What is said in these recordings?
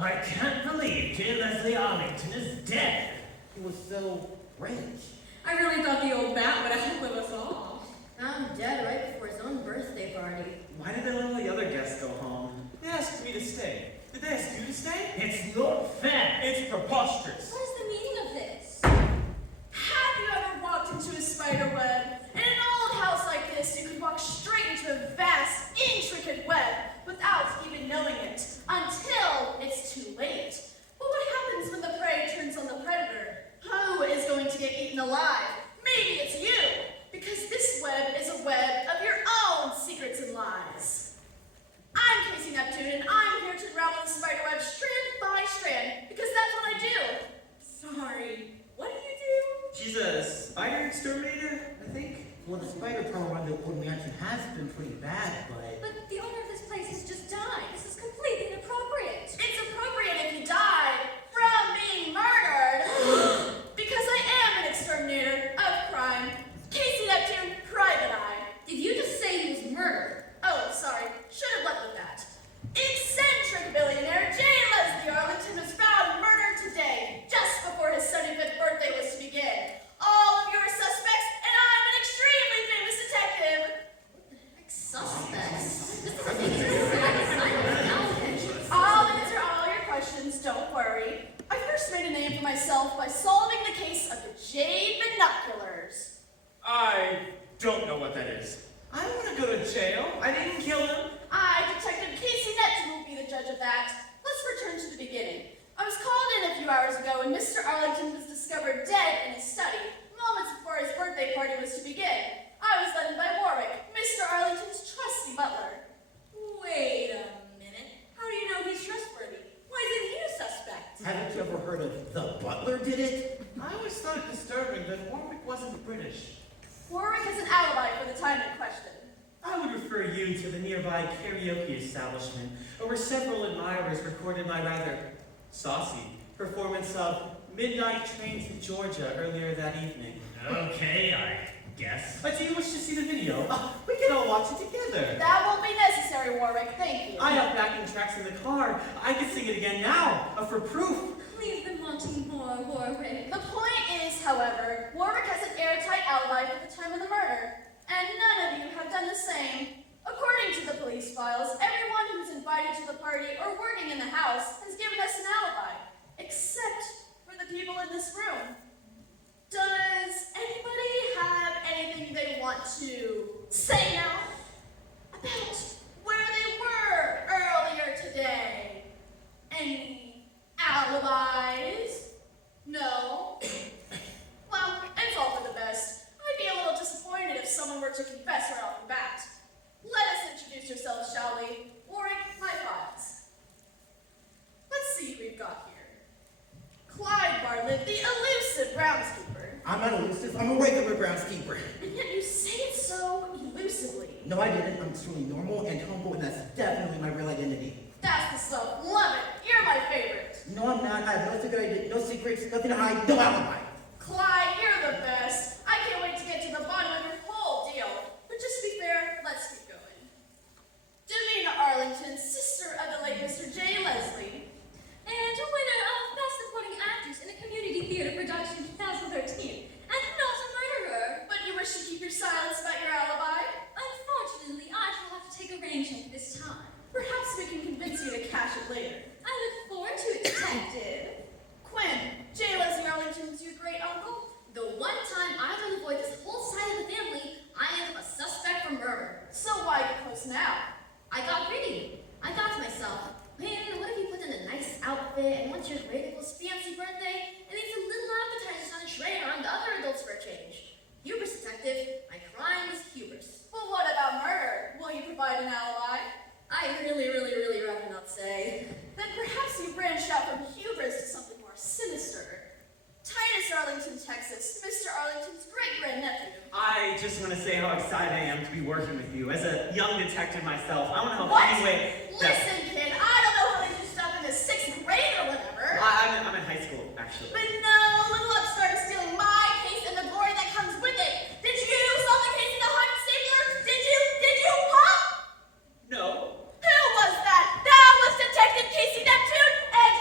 I can't believe J. Leslie Arlington is dead. He was so rich. I really thought the old bat would outlive us all. Found dead right before his own birthday party. Why did all the other guests go home? They asked me to stay. Did they ask you to stay? It's not fair. It's preposterous. What is the meaning of this? Have you ever walked into a spider web? In an old house like this, you could walk straight into a vast, intricate web without even knowing it, until it's too late. But what happens when the prey turns on the predator? Who is going to get eaten alive? Maybe it's you, because this web is a web of your own secrets and lies. I'm Casey Neptune, and I'm here to unravel the spider web strand by strand, because that's what I do. Sorry, what do you do? She's a spider exterminator, I think. Well, the spider problem around the old mansion has been pretty bad, but... But the owner of this place has just died. This is completely inappropriate. It's appropriate if he died from being murdered, because I am an exterminator of crime. Casey Neptune, Private Eye. Did you just say he was murdered? Oh, sorry. Should have led with that. Eccentric billionaire J. Leslie Arlington was found murdered today, just before his 75th birthday was to begin. All of you are suspects, and I'm an extremely famous detective. Suspects. This is a I'll answer all your questions, don't worry. I first made a name for myself by solving the case of the Jade Binoculars. I don't know what that is. I don't want to go to jail. I didn't kill him. I, Detective Casey Neptune, will be the judge of that. Let's return to the beginning. I was called in a few hours ago when Mr. Arlington was discovered dead in his study, moments before his birthday party was to begin. I was led in by Warwick, Mr. Arlington's trusty butler. Wait a minute. How do you know he's trustworthy? Why isn't he a suspect? Haven't you ever heard of the butler did it? I always thought it disturbing that Warwick wasn't British. Warwick has an alibi for the time in question. I would refer you to the nearby karaoke establishment, where several admirers recorded my rather saucy performance of Midnight Train to Georgia earlier that evening. Okay, I guess. Do you wish to see the video? We can all watch it together. That won't be necessary, Warwick, thank you. I have backing tracks in the car. I can sing it again now, for proof. Leave them wanting more, Warwick. The point is, however, Warwick has an airtight alibi for the time of the murder, and none of you have done the same. According to the police files, everyone who's invited to the party or working in the house has given us an alibi, except for the people in this room. Does anybody have anything they want to say now about where they were earlier today? Any alibis? No? Well, it's all for the best. I'd be a little disappointed if someone were to confess right off the bat. Let us introduce yourselves, shall we? Warwick, my files. Let's see who we've got here. Clyde Bartlett, the elusive groundskeeper. I'm not elusive. I'm a regular groundskeeper. And yet you say it so elusively. No, I didn't. I'm extremely normal and humble, and that's definitely my real identity. That's the stuff. Love it. You're my favorite. No, I'm not. I have no secret, no secrets, nothing to hide, no alibi. Clyde, you're the best. I can't wait to get to the bottom of your whole deal. But just to be fair, let's keep going. Davina Arlington, sister of the late Mr. J. Leslie. And a winner of Best Supporting Actress in a Community Theater Production 2013. And not a murderer. But you wish to keep your silence about your alibi? Unfortunately, I shall have to take a rain check this time. Perhaps we can convince you to cash it later. I look forward to it, Detective. Quinn, J. Leslie Arlington's your great uncle? The one time I had to avoid this whole side of the family, I am a suspect for murder. So why get close now? I got greedy. I thought to myself, man, what if you put in a nice outfit and once your great uncle's fancy birthday and eat some little appetizers on a tray around the other adults for a change? Hubris, detective. My crime is hubris. Well, what about murder? Will you provide an alibi? I really rather not say. Then perhaps you branched out from hubris to something more sinister. Titus Arlington, Texas, Mr. Arlington's great-grandnephew. I just want to say how excited I am to be working with you. As a young detective myself, I want to help What? any way. Listen, kid, I don't know how they do stuff in the 6th grade or whatever. I'm in high school, actually. But no little upstart is stealing my case and the glory that comes with it. Did you solve the case of the Hunt Stapler? Did you, huh? No. Who was that? That was Detective Casey Neptune, and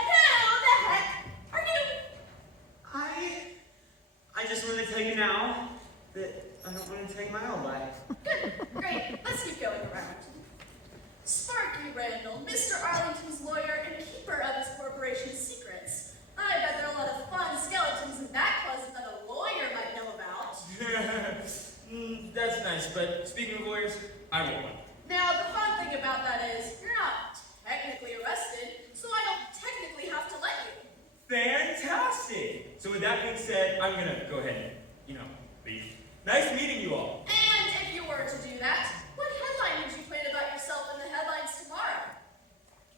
but speaking of lawyers, I want one. Now, the fun thing about that is, you're not technically arrested, so I don't technically have to let you. Fantastic! So with that being said, I'm gonna go ahead and, leave. Nice meeting you all. And if you were to do that, what headline would you plan about yourself in the headlines tomorrow?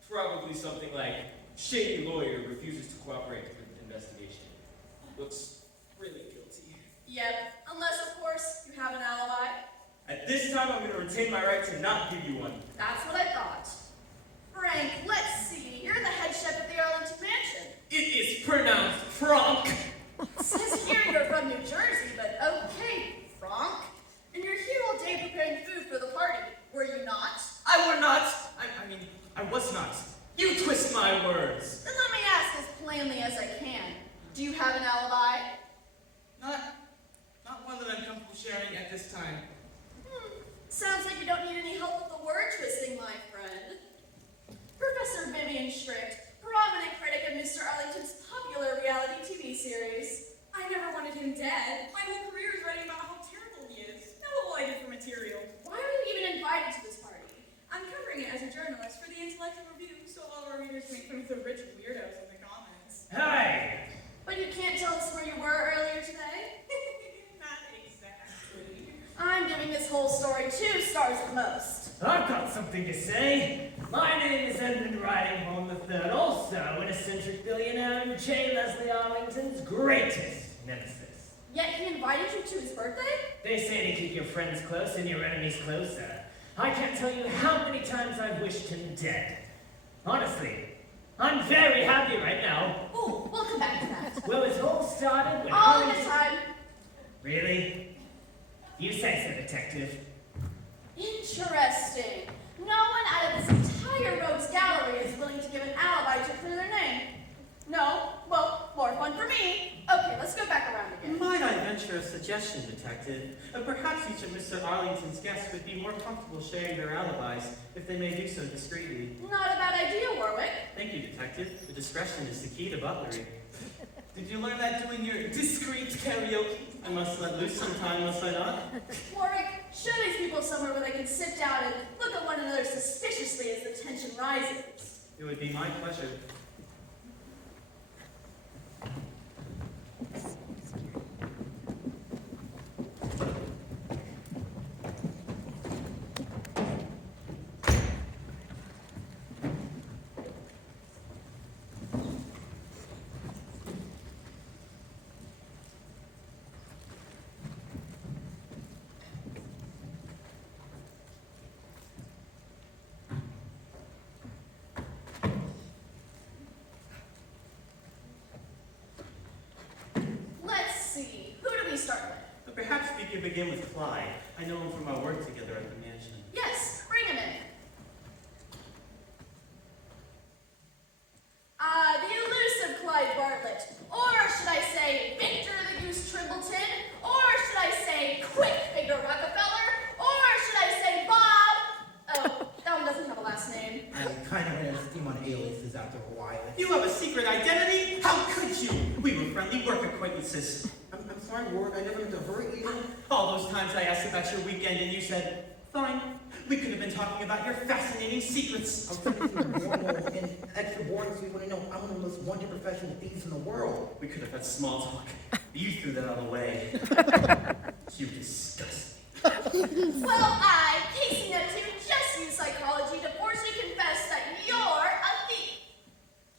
Probably something like, shady lawyer refuses to cooperate with investigation. Looks really guilty. Yep, unless, of course, you have an alibi. At this time, I'm gonna retain my right to not give you one. That's what I thought. Frank, let's see. You're the head chef at the Arlington Mansion. It is pronounced Franck. Says here you're from New Jersey, but okay, Frank. And you're here all day preparing food for the party, were you not? I were not. I was not. You twist my words. Then let me ask as plainly as I can. Do you have an alibi? Not one that I'm comfortable sharing at this time. Sounds like you don't need any help with the word twisting, my friend. Professor Vivian Strict, prominent critic of Mr. Arlington's popular reality TV series. I never wanted him dead. My whole career is writing about how terrible he is. Now what will I do for material? Why are you even invited to this party? I'm covering it as a journalist for the Intellectual Review, so all of our readers make fun of the rich weirdos in the comments. Hi! But you can't tell us where you were earlier today? Not exactly. I'm giving this whole story 2 stars at most. I've got something to say. My name is Edmund Ridinghorn III, also an eccentric billionaire and J. Leslie Arlington's greatest nemesis. Yet he invited you to his birthday? They say to keep your friends close and your enemies closer. I can't tell you how many times I've wished him dead. Honestly, I'm very happy right now. Ooh, we'll come back to that. Well, it all started when All in Arlington... the time. Really? You say so, detective. Interesting. No one out of this entire rogues gallery is willing to give an alibi to clear their name. No? Well, more fun for me. Okay, let's go back around again. Might I venture a suggestion, Detective? Perhaps each of Mr. Arlington's guests would be more comfortable sharing their alibis if they may do so discreetly. Not a bad idea, Warwick. Thank you, Detective. The discretion is the key to butlery. Did you learn that doing your discreet karaoke? I must let loose sometime, must I not? Warwick, show these people somewhere where they can sit down and look at one another suspiciously as the tension rises. It would be my pleasure. Let's see. Who do we start with? But perhaps we could begin with Clyde. I know him from our work together at the mansion. Yes, bring him in. The elusive Clyde Bartlett. Or should I say Victor the Goose Trimbleton? Or should I say Quick Figure Rockefeller? Or should I say Bob? Oh, that one doesn't have a last name. I kind of ran out of steam on aliases after a while. You have a secret identity? How could you? We were friendly work acquaintances. I'm sorry, Warwick, I never meant to hurt you. All those times I asked about your weekend and you said, fine. We could have been talking about your fascinating secrets. I'm trying to be normal and extra boring so you want to know I'm one of the most wanted professional thieves in the world. We could have had small talk. You threw that out of the way. You disgust me. Well, Casey Neptune, just used psychology to force you to confess that you're a thief.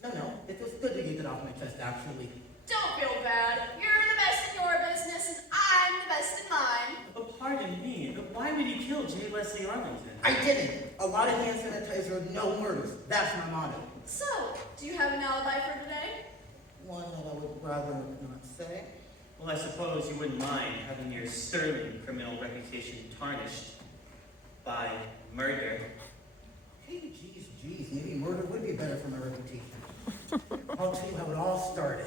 No, it was good to get that off my chest, actually. Don't feel bad. You're the best in your business, and I'm the best in mine. But pardon me, but why would you kill J. Leslie Arlington? I didn't. A lot of hand sanitizer, no murders. That's my motto. So, do you have an alibi for today? One that I would rather not say. Well, I suppose you wouldn't mind having your sterling criminal reputation tarnished by murder. Hey, geez, maybe murder would be better for my reputation. I'll tell you how it all started.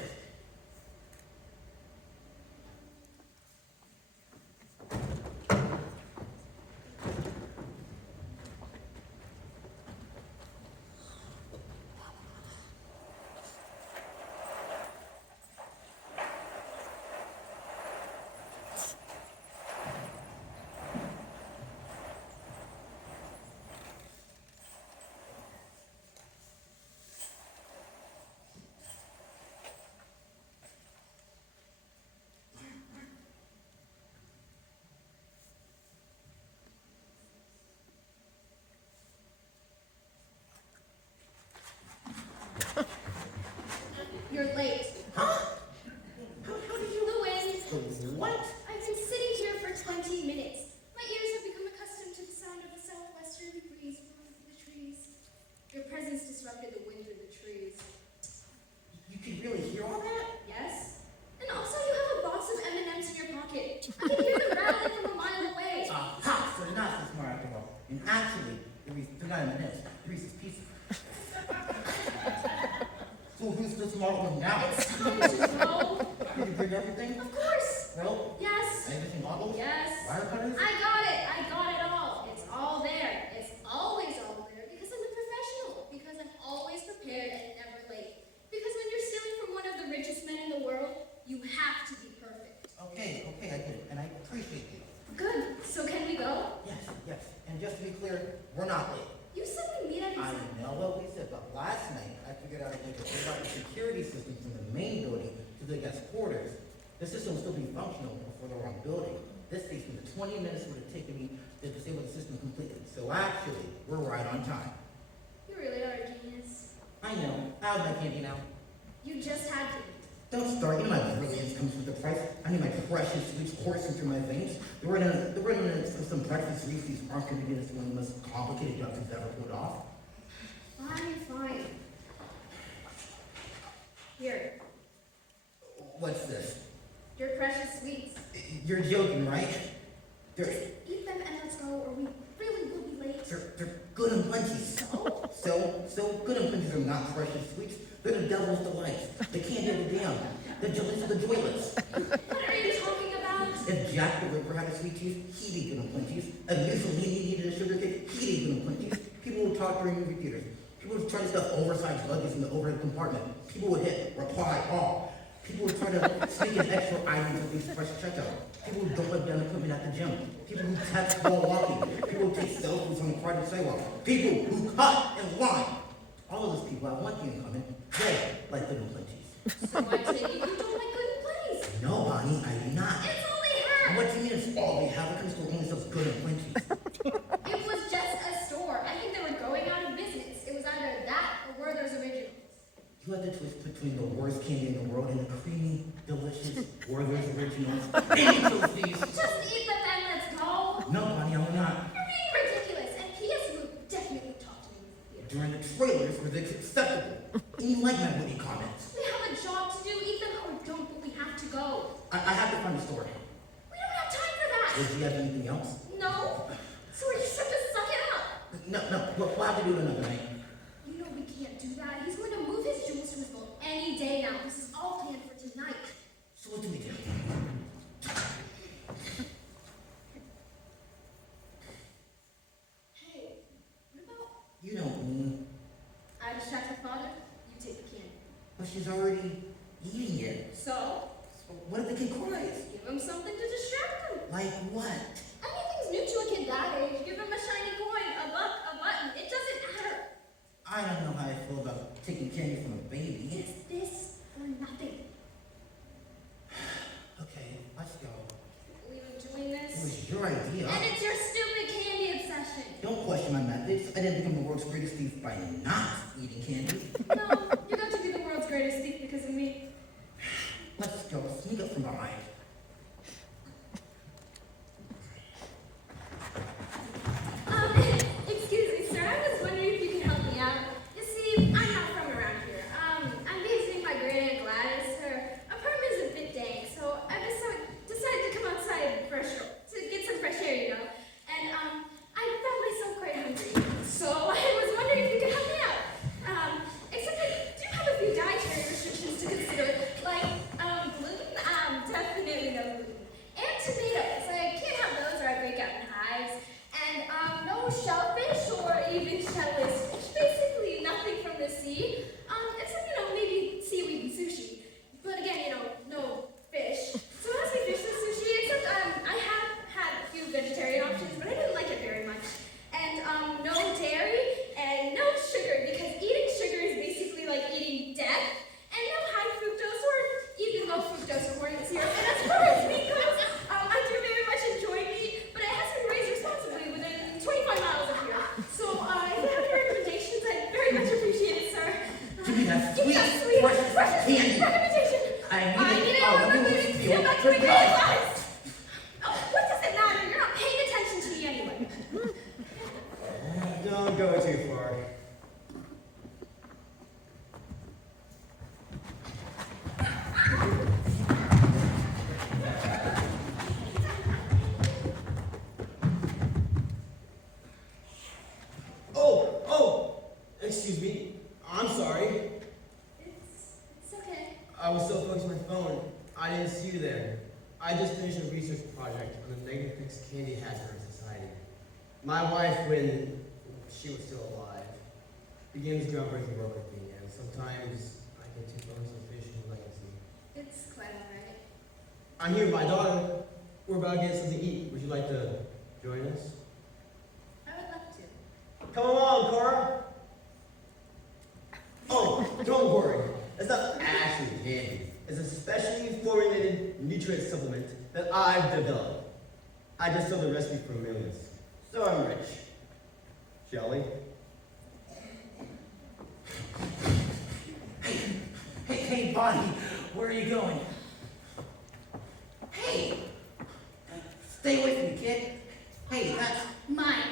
who's the smart one now? It's time to go. Did you bring everything? Of course. Well, Yes. everything models? Yes. Wire cutters? I got it all. It's all there. It's always all there because I'm a professional. Because I'm always prepared and never late. Because when you're stealing from one of the richest men in the world, you have to be perfect. Okay, I get it, and I appreciate you. Good. So can we go? Yes. And just to be clear, we're not late. You said we meet at I exact. know what we said, but last night I figured out a way to figure out the security system from the main building to the guest quarters. The system will still be functional before the wrong building. This takes me the 20 minutes would have taken me to disable the system completely. So actually, we're right on time. You really are a genius. I know. How's my candy now? You just had to. Don't start. You know my brilliance comes with the price. I need my precious sweets coursing through my veins. The remnants of some breakfast Reese's aren't going to get us one of the most complicated jobs we've ever pulled off. Fine. Here, What's this? your precious sweets. You're joking, right? Just They're, eat them and let's go, or we really will be late. they're good and plenties. So? So good and plenties are not precious sweets. They're the devil's delights. The candy of the damned. The joyless of the joyless. What are you talking about? If Jack the Ripper had a sweet tooth, he'd eat good and plenties. If Mussolini needed a sugar cake, he'd eat good and plenties. People would talk during movie theaters. People would try to stuff oversized luggage in the overhead compartment. People would hit reply all. People would try to sneak in extra items at the express checkout. People would dump up down equipment at the gym. People who text while walking. People who take selfies on the crowded sidewalk. People who cut and line. All of those people have one thing in common. They like good and plenties. So I take it you don't like good and plenties. No, Bonnie, I do not. It's only her. What do you mean it's all they have? It comes to only sells good and plenties. It was just a store. I think they were going out of business. It was either that or Werther's Originals. You had the choice between the worst candy in the world and the creamy, delicious Werther's Originals. Any of these. Just eat them and let's go. No, Bonnie, I'm not. You're being ridiculous, and P.S. you would definitely talk to me in the theater. During the trailers were they acceptable. And you like my witty comments. We have a job to do. Eat them or don't, but we have to go. I have to find a store. We don't have time for that. Would you have anything else? No. So we just have to suck it up. No, we'll have to do it another night. You know we can't do that. He's going to move his jewels to his vault any day now. This is all planned for tonight. So what do we do? Hey, what about... You don't mean. I distract your father, you take the candy. But she's already eating it. So, So what if the kid cries? give him something to distract him. Like what? Anything's new to a kid that age. Give him a shiny coin, a buck, a button. It doesn't matter. I don't know how I feel about taking candy from a baby. It's this or nothing. Okay, let's go. Believe in doing It this? was your idea. And it's your stupid candy obsession. Don't question my methods. I didn't become the world's greatest thief by not eating candy. No, you got to be the world's greatest thief because of me. Let's go. Sneak up from behind. Excuse me, sir. I was wondering if you can help me out. You see, I'm not from around here. I'm visiting my great aunt Gladys. Her apartment's a bit dank, so I decided to come outside to get some fresh air, you know. And I found myself quite hungry, so I was wondering if you could help me out. Except I do have a few dietary restrictions to consider, like gluten. Definitely no gluten, and tomatoes. I can't have those, or I break out in hives. And no shellfish or even shellless fish. Basically nothing from the sea. Except, maybe seaweed and sushi. But again, no fish. So honestly, fish and sushi, except I have had a few vegetarian options, but I didn't like it very much. And no dairy and no sugar, because eating sugar is basically like eating death. And no high fructose or even low fructose corn syrup. And as far as meat goes, I do very much enjoy meat, but it has to be raised responsibly within 25 miles of here. So if you have any recommendations, I'd very much appreciate it, sir. Give me that Give me sweet, that sweet, precious candy. recommendation. I need I it. need it. Oh, Let you me will feel back to my feel great lives. Oh, what does it matter? You're not paying attention to me anyway. Don't go too far. Oh, excuse me. I'm sorry. It's I was so focused on my phone, I didn't see you there. I just finished a research project on the negative effects candy has on our society. My wife, when she was still alive, began this groundbreaking work with me, and sometimes I get too focused on finishing the legacy. It's quite alright. I'm here with my daughter. We're about to get something to eat. Would you like to join us? I would love to. Come along, Cora. Oh, don't worry. It's not actually candy. It's a specially formulated nutrient supplement that I've developed. I just sold the recipe for millions. So I'm rich. Shall we? Hey, Bonnie, where are you going? Hey! Stay away from me, kid. Hey, that's... Mine.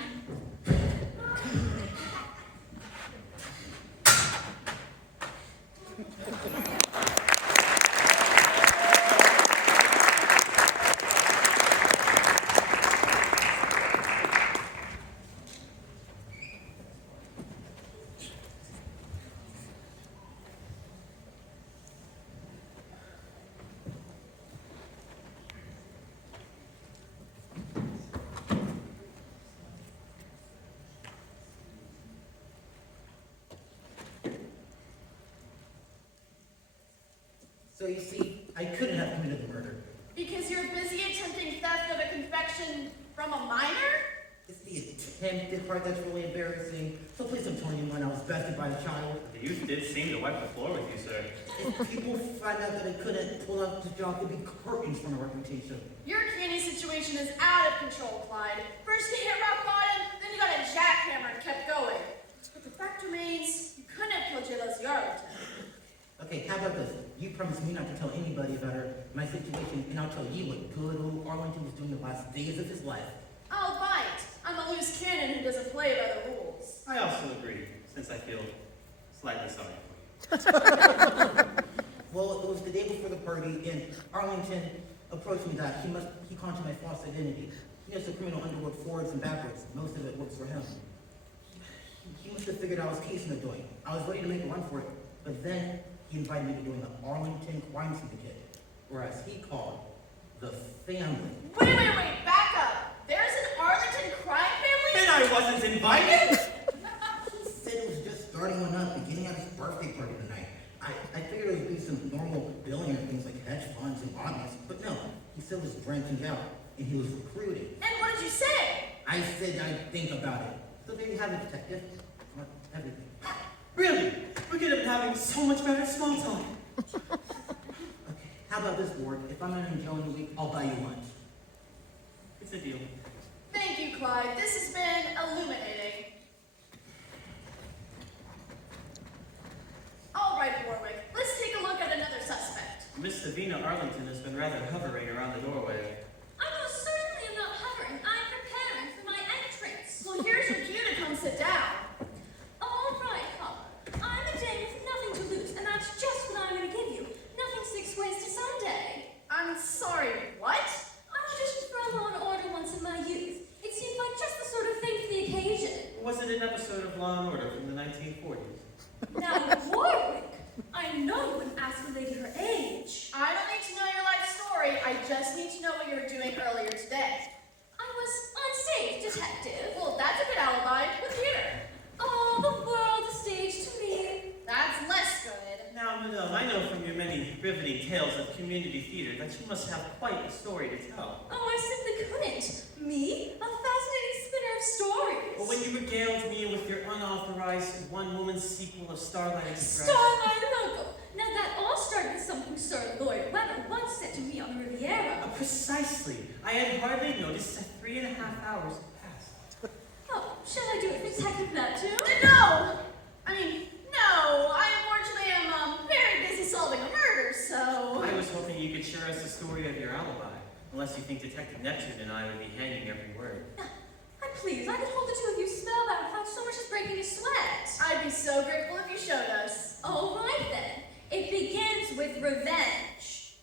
So you see, I couldn't have committed the murder. Because you're busy attempting theft of a confection from a minor? It's the attempted part that's really embarrassing. So please don't tell anyone I was bested by a child. The youth did seem to wipe the floor with you, sir. If people find out that I couldn't pull out the job, it'd be curtains from my reputation. Your candy situation is out of control, Clyde. First you hit rock bottom, then you got a jackhammer and kept going. But the fact remains, you couldn't have killed J. Arlington. Okay, how about this? You promised me not to tell anybody about my situation, and I'll tell you what good old Arlington was doing the last days of his life. I'll bite. I'm a loose cannon who doesn't play by the rules. I also agree, since I feel slightly sorry for you. Well, it was the day before the party, and Arlington approached me that he conjured my false identity. He knows the criminal underworld forwards and backwards. Most of it works for him. He must have figured I was casing the joint. I was ready to make a run for it, but then he invited me to join the Arlington Crime Syndicate, or as he called, the family. Wait, back up. There's an Arlington crime family? And I wasn't invited! He said it was just starting one up, beginning at his birthday party tonight. I figured it would be some normal billionaire things like hedge funds and lobbyists, but no. He said it was branching out, and he was recruiting. And what did you say? I said I'd think about it. So there you have it, detective. Everything. Really? We could have been having so much better small talk. Okay, how about this, Ward? If I'm not in jail in a week, I'll buy you lunch. It's a deal. Thank you, Clyde. This has been illuminating. All right, Warwick. Let's take a look at another suspect. Miss Savina Arlington has been rather hovering around the doorway. I most certainly am not hovering. I'm preparing for my entrance. Well, here's your cue to come sit down. All right, Hopper. I'm a dame with nothing to lose, and that's just what I'm going to give you. Nothing 6 ways to Sunday. I'm sorry, what? I auditioned for a Law and Order once in my youth. It seemed like just the sort of thing for the occasion. Was it an episode of Law and Order from the 1940s? Now, Warwick, I know you wouldn't ask a lady her age. I don't need to know your life story. I just need to know what you were doing earlier today. I was on stage, detective. Well, that's a good alibi. With theater. Oh, the world is stage to me. That's less good. Now, Madame, I know from your many riveting tales of community theater that you must have quite a story to tell. Oh, I simply couldn't. Me? A fascinating spinner of stories. But when you regaled me with your unauthorized one-woman sequel of Starlight Express... Starlight Logo. Now that all started with something Sir Lloyd Webber once said to me on the Riviera. Precisely. I had hardly noticed that 3.5 hours had passed. Oh, shall I do a detective that too? No! No. I unfortunately am very busy solving a murder, so... I was hoping you could share us the story of your alibi, unless you think Detective Neptune and I would be hanging every word. Please, I could hold the two of you spellbound without so much as breaking a sweat. I'd be so grateful if you showed us. All right then. It begins with revenge.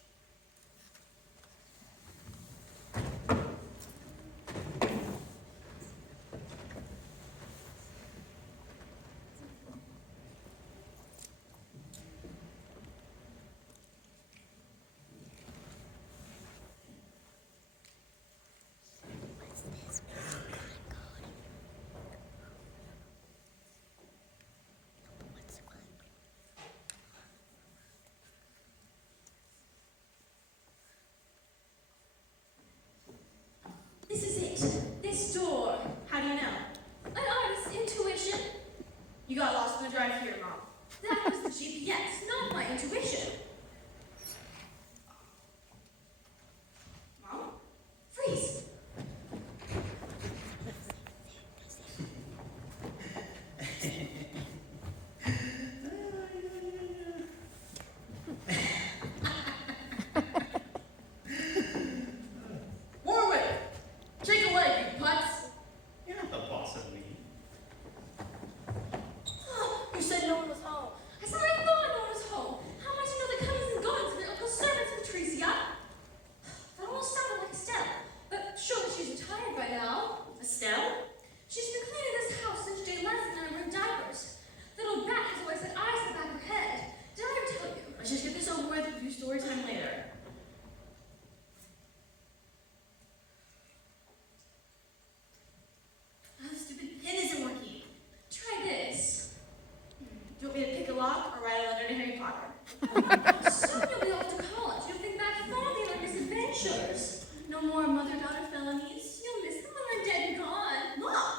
Soon you'll be off to college. You'll think back fondly on our misadventures. No more mother-daughter felonies. You'll miss them when I'm dead and gone. Mom!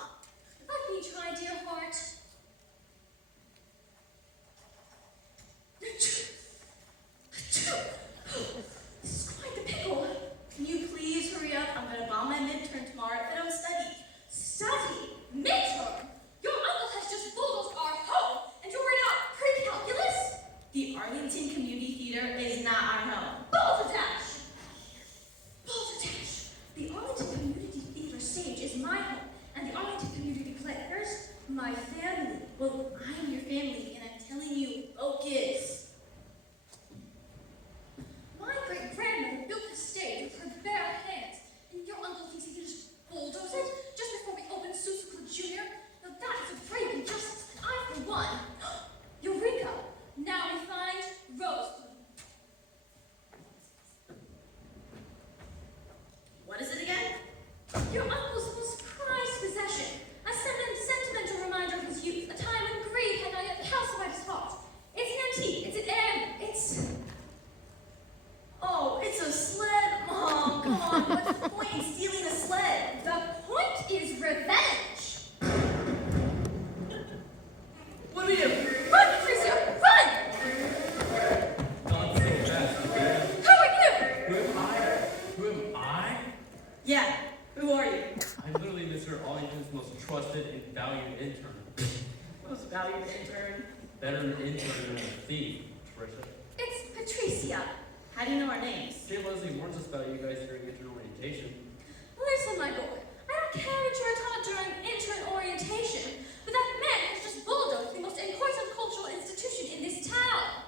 Let me try, dear heart. This is quite the pickle. Can you please hurry up? I'm gonna bomb my midterm tomorrow if I don't study. Study? Midterm? Your uncle has just bulldozed our home, and you're worried about pre-calculus? The Arlington Community Theater is not our home. Balderdash! Balderdash! The Arlington Community Theater stage is my home, and the Arlington Community Players, my family. Well, I'm your family, and I'm telling you, focus. My great-grandmother built this stage with her bare hands, and your uncle thinks he can just bulldoze it just before we open Susical Jr.? Now that is a grave injustice, and I, for one, Eureka! Now we find Rosebud. What is it again? Your uncle's most prized possession, a sentimental reminder of his youth, a time when greed had not yet calcified his heart. It's an antique, it's an heirloom, it's... Oh, it's a sled, Mom. Come on, what's the point in stealing a sled? The point is revenge! What do we do? Run, Patricia, run! Not so fast, okay? Who are you? Who am I? Who am I? Yeah, who are you? I'm literally Mr. Arlington's most trusted and valued intern. Most valued intern. Better an intern than a thief, Trisha. It's Patricia. How do you know our names? Jay Leslie warns us about you guys during intern orientation. Listen, my boy, I don't care what you were taught during intern orientation, but that man has just bulldozed the most important cultural institution in this town.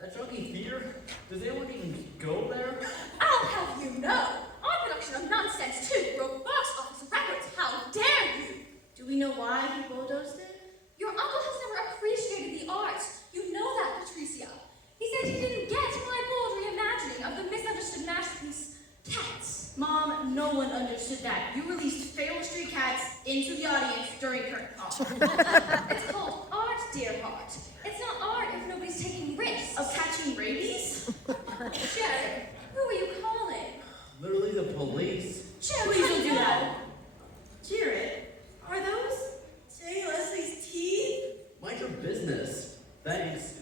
That junkie theater? Does anyone even go there? I'll have you know, our production of Nonsense 2 broke box office records. How dare you? Do we know why he bulldozed it? Your uncle has never appreciated the arts. You know that, Patricia. He said he didn't get my bold reimagining of the misunderstood masterpiece, Cats. Mom, no one understood that. You released feral street cats into the audience during curtain call. It's called art, dear heart. It's not art if nobody's taking risks. Of catching rabies? Jared, who are you calling? Literally the police. Jared, Please let don't me do go. that. Jared, are those Jay Leslie's teeth? Mind your business. Thanks.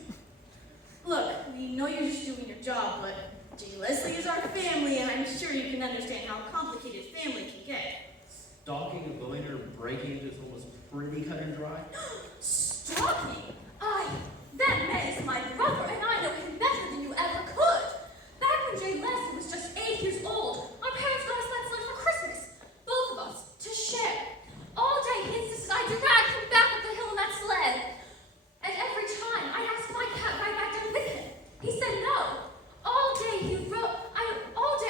Look, we know you're just doing your job, but Jay Leslie is our family, and I'm sure you can understand how complicated family can get. Stalking, bullying, or breaking into is almost pretty cut and dry. Stalking? That man is my brother, and I know him better than you ever could. Back when Jay Leslie was just 8 years old, our parents got us that sled for Christmas. Both of us, to share. All day he insisted I drag him back up the hill on that sled. And every time I asked if I could ride back down with him, he said no. All day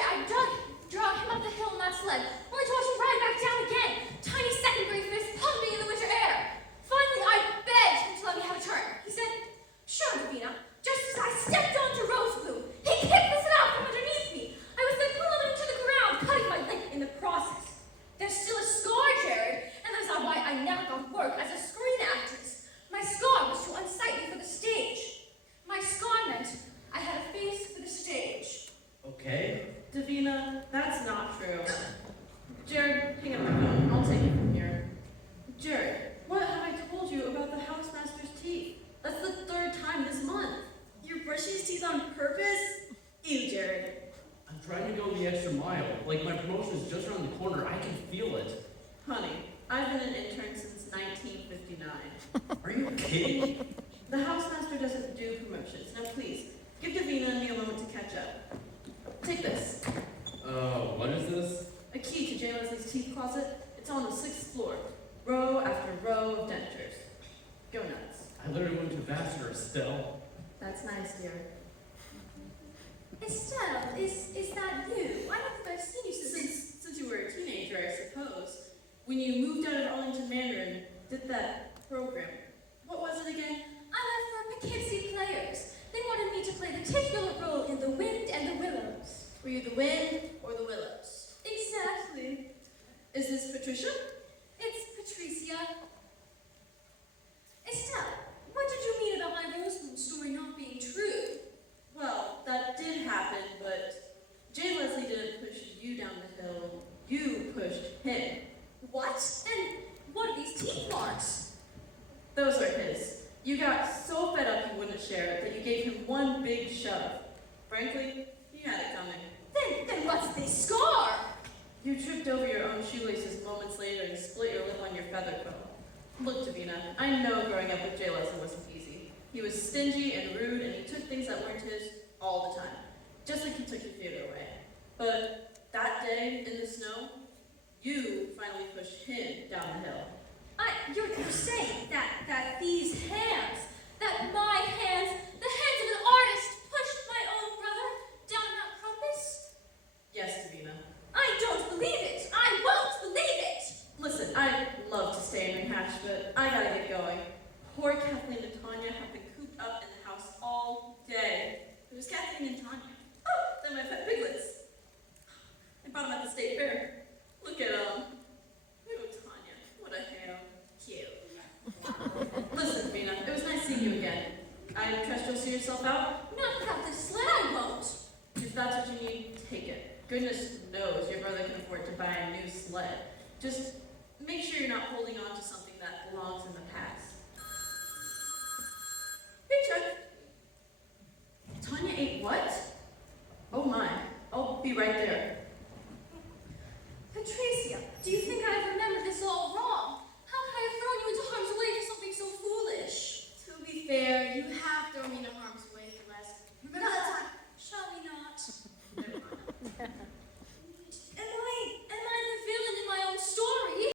I drug him up the hill on that sled, only to watch him ride back down again. Tiny second grade fists pumping in the winter air. Finally, I begged him to let me have a turn. He said, sure, Davina. Just as I stepped onto Rosebud, he kicked the sled out from underneath me. I was then plummeted to the ground, cutting my leg in the process. There's still a scar, Jared, and that's not why I never got work as a screen actress. My scar was too unsightly for the stage. My scar meant I had a face for the stage. Okay. Davina, that's not true. Jared, hang up the phone. I'll take it from here. Jared, what have I told you about the housemaster's teeth? That's the 3rd time this month. You're brushing his teeth on purpose? Ew, Jared. I'm trying to go the extra mile. Like, my promotion is just around the corner. I can feel it. Honey, I've been an intern since 1959. Are you kidding? The housemaster doesn't do promotions. Now please, give Davina and me a moment to catch up. Take this. What is this? A key to Jay Leslie's teeth closet. It's on the 6th floor. Row after row of dentures. Go nuts. I literally went to Vassar, Estelle. That's nice, dear. Estelle, is that you? I don't think I've seen you Since you were a teenager, I suppose. When you moved out of Arlington Manor and did that program. What was it again? I left for Poughkeepsie Players. They wanted me to play the titular role in The Wind and the Willows. Were you the wind or the willows? Exactly. Is this Patricia? It's Patricia. Estelle, what did you mean about my Rosewood story not being true? big shove. Frankly, you had it coming. Then what's this scar? You tripped over your own shoelaces moments later and split your lip on your feather quill. Look, Davina, I know growing up with Jay Leslie wasn't easy. He was stingy and rude, and he took things that weren't his all the time. Just like he took your theater away. But that day in the snow, you finally pushed him down the hill. You're saying that these hands, that my hands, the hands of an artist pushed my own brother down that precipice? Yes, Davina. I don't believe it. I won't believe it. Listen, I'd love to stay and rehash, but I gotta get going. Poor Kathleen and Tanya have been cooped up in the house all day. Who's Kathleen and Tanya? Oh, they're my pet piglets. I bought them at the state fair. Look at them. Oh, Tanya, what a ham. Cute. Listen, Vina, it was nice seeing you again. I trust you'll see yourself out? Not without this sled, I won't. If that's what you need, take it. Goodness knows your brother can afford to buy a new sled. Just make sure you're not holding on to something that belongs in the past. Hey, Chuck. Tanya ate what? Oh my, I'll be right there.